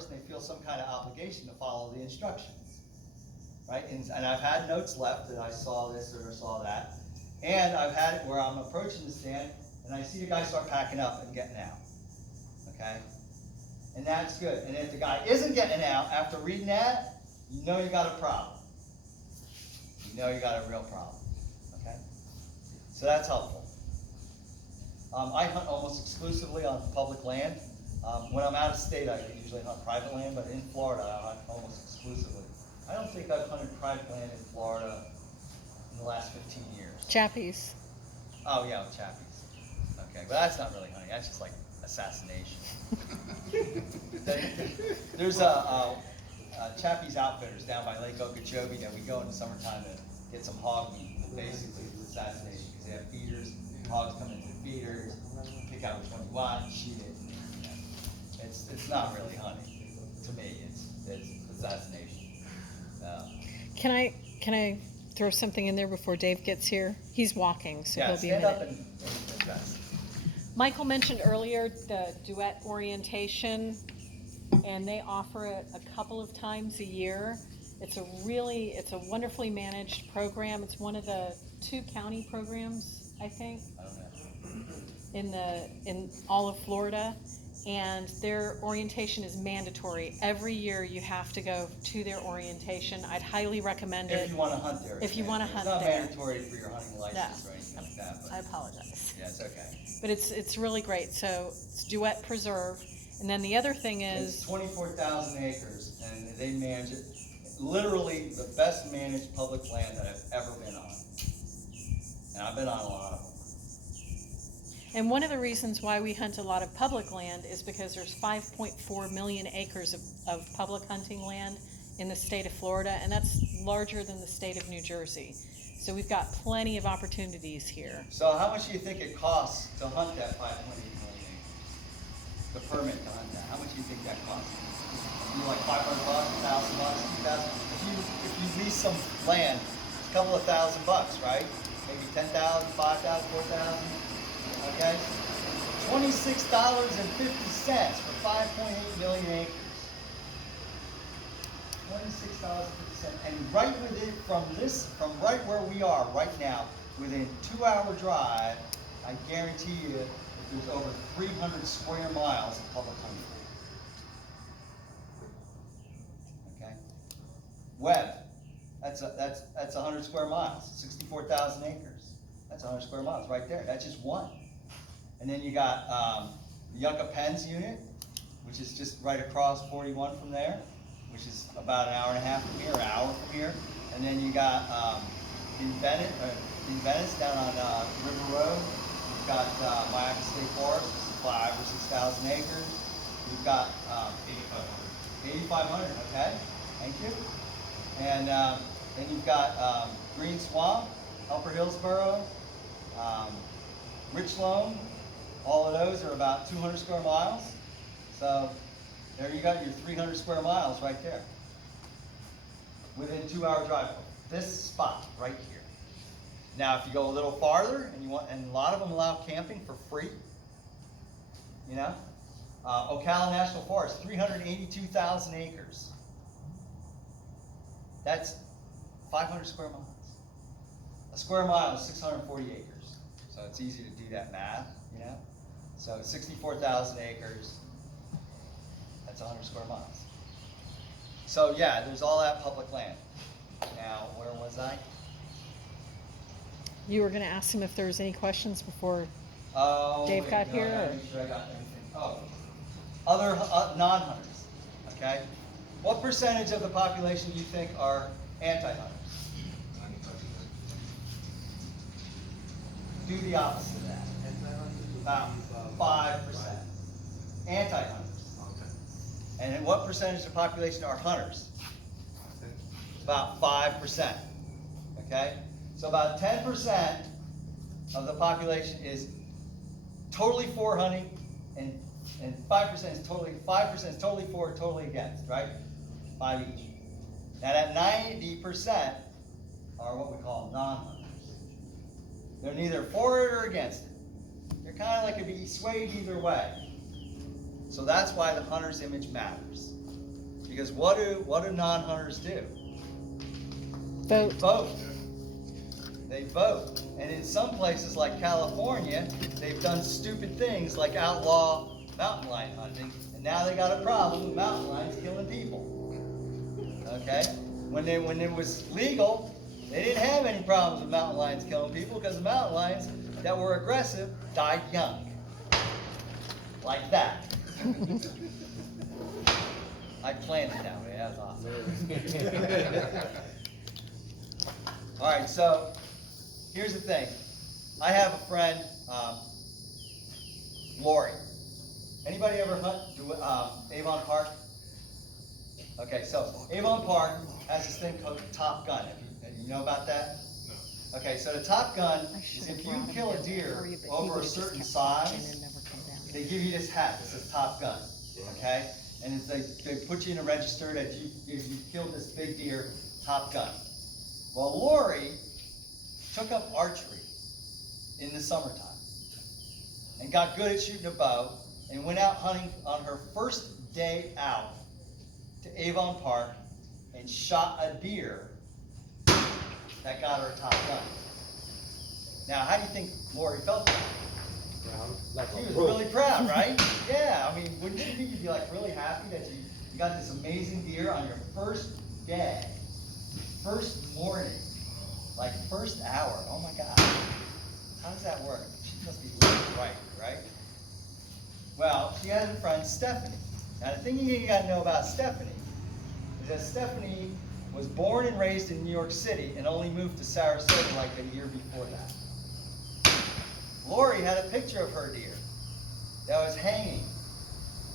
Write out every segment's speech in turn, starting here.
person, they feel some kind of obligation to follow the instructions, right? And I've had notes left that I saw this or saw that, and I've had it where I'm approaching the stand and I see the guy start packing up and getting out, okay? And that's good. And if the guy isn't getting out after reading that, you know you got a problem. You know you got a real problem, okay? So that's helpful. I hunt almost exclusively on public land. When I'm out of state, I usually hunt private land, but in Florida, I hunt almost exclusively. I don't think I've hunted private land in Florida in the last 15 years. Chappies. Oh yeah, with chappies. Okay, but that's not really hunting. That's just like assassination. There's a Chappies Outfitters down by Lake Okeechobee that we go in the summertime to get some hog meat. Basically, it's assassination because they have feeders. Hogs come into the feeders, pick out which one you want, shoot it. It's not really hunting. To me, it's assassination. Can I throw something in there before Dave gets here? He's walking, so yeah, he'll be a stand minute. up and address. Michael mentioned earlier the duet orientation, and they offer it a couple of times a year. It's a wonderfully managed program. It's one of the 2 county programs, I think, I don't know. in all of Florida. And their orientation is mandatory. Every year you have to go to their orientation. I'd highly recommend it. If you want to hunt there. If you want to hunt there. It's there. not mandatory for your hunting license or anything like that. But I apologize. yeah, it's okay. But it's really great. So it's Duet Preserve. And then the other thing It's is 24,000 acres, and they manage it. Literally the best managed public land that I've ever been on. And I've been on a lot of them. and one of the reasons why we hunt a lot of public land is because there's 5.4 million acres of public hunting land in the state of Florida, and that's larger than the state of New Jersey. So we've got plenty of opportunities here. So how much do you think it costs to hunt that 5.8 million acres? The permit to hunt that, how much do you think that costs? You like $500, $1,000, $2,000? If you lease some land, it's a couple of $1,000, right? Maybe 10,000, 5,000, 4,000. Okay? $26.50 for 5.8 million acres. $26.50. And right within from right where we are right now, within 2-hour drive, I guarantee you that there's over 300 square miles of public hunting. Okay? Webb, that's 100 square miles, 64,000 acres. That's 100 square miles right there. That's just one. And then you got the Yucca Pens unit, which is just right across 41 from there, which is about an hour and a half from here, an hour from here. And then you got in Venice down on River Road, you've got Miami State Forest, which is 5,000 or 6,000 acres. You've got 8,500. Okay, thank you. And then you've got Green Swamp, Upper Hillsborough, Richland. All of those are about 200 square miles. So there you got your 300 square miles right there. Within 2-hour drive. This spot right here. Now if you go a little farther and a lot of them allow camping for free. You know? Ocala National Forest, 382,000 acres. That's 500 square miles. A square mile is 640 acres. So it's easy to do that math, you know? So 64,000 acres, that's 100 square miles. So yeah, there's all that public land. Now, where was I? You were going to ask him if there was any questions before Oh, Dave got no, I here, gotta or- make sure I got everything. Oh, other non-hunters, okay? What percentage of the population do you think are anti-hunters? Do the opposite of that. About 5%. Anti-hunters. And then what percentage of the population are hunters? About 5%. Okay? So about 10% of the population is totally for hunting, and 5% is totally for, totally against, right? 5 each. Now that 90% are what we call non-hunters. They're neither for it or against it. They're kind of like it be swayed either way. So that's why the hunter's image matters. Because what do non-hunters do? Vote. Vote. They vote. And in some places like California, they've done stupid things like outlaw mountain lion hunting, and now they got a problem with mountain lions killing people. Okay? When it was legal, they didn't have any problems with mountain lions killing people because the mountain lions that were aggressive died young. Like that. I planned it that way, that was awesome. All right, so here's the thing. I have a friend, Lori. Anybody ever hunt Avon Park? Okay, so Avon Park has this thing called Top Gun. You know about that? No. Okay, so the Top Gun is if you kill a deer over a certain size, they give you this hat that says Top Gun. Okay, and it's they put you in a register that if you killed this big deer, Top Gun. Well, Lori took up archery in the summertime and got good at shooting a bow and went out hunting on her first day out to Avon Park and shot a deer that got her a Top Gun. Now, how do you think Lori felt about it? Proud, like She a was pro. really proud, right? Yeah, I mean, wouldn't you think you'd be like really happy that you got this amazing deer on your first day, first morning, like first hour? Oh my God, how does that work? She must be living right? Well, she has a friend, Stephanie. Now, the thing you gotta know about Stephanie is that Stephanie was born and raised in New York City and only moved to Sarasota like a year before that. Lori had a picture of her deer that was hanging.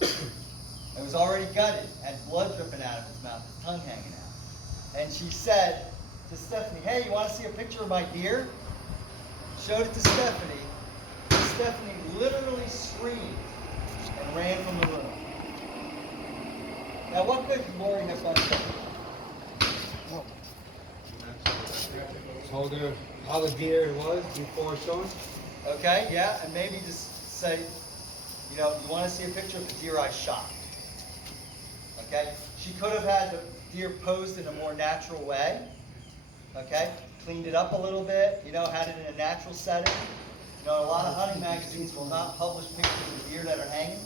It was already gutted, had blood dripping out of its mouth, its tongue hanging out. And she said to Stephanie, "Hey, you want to see a picture of my deer?" Showed it to Stephanie. And Stephanie literally screamed and ran from the room. Now, what could Lori have done? Told her how the deer was before showing. Okay, yeah, and maybe just say, you know, you want to see a picture of the deer I shot. Okay, she could have had the deer posed in a more natural way. Okay, cleaned it up a little bit, you know, had it in a natural setting. You know, a lot of hunting magazines will not publish pictures of deer that are hanging.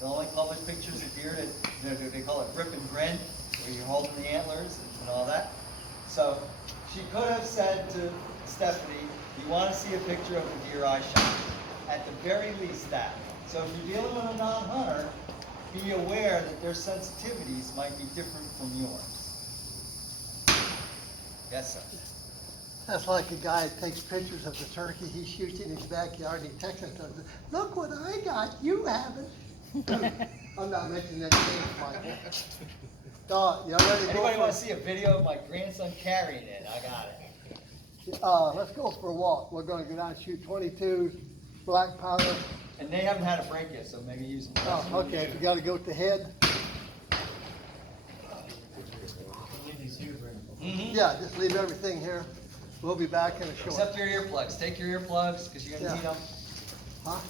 They'll only publish pictures of deer that, you know, they call it grip and grin, where you're holding the antlers and all that. So she could have said to Stephanie, "You want to see a picture of the deer I shot?" At the very least that. So if you're dealing with a non-hunter, be aware that their sensitivities might be different from yours. Yes, sir. That's like a guy that takes pictures of the turkey he shoots in his backyard and he texts us, "Look what I got, you haven't." I'm not mentioning that name, Michael. Y'all ready to go? Anybody want to see a video of my grandson carrying it? I got it. Let's go for a walk. We're gonna go down and shoot 22 black powder. And they haven't had a break yet, so maybe use them. Oh, okay, we gotta go to the head. Mhm. Yeah, just leave everything here. We'll be back in a short. Except your earplugs. Take your earplugs, because you're gonna Yeah. need them. Huh?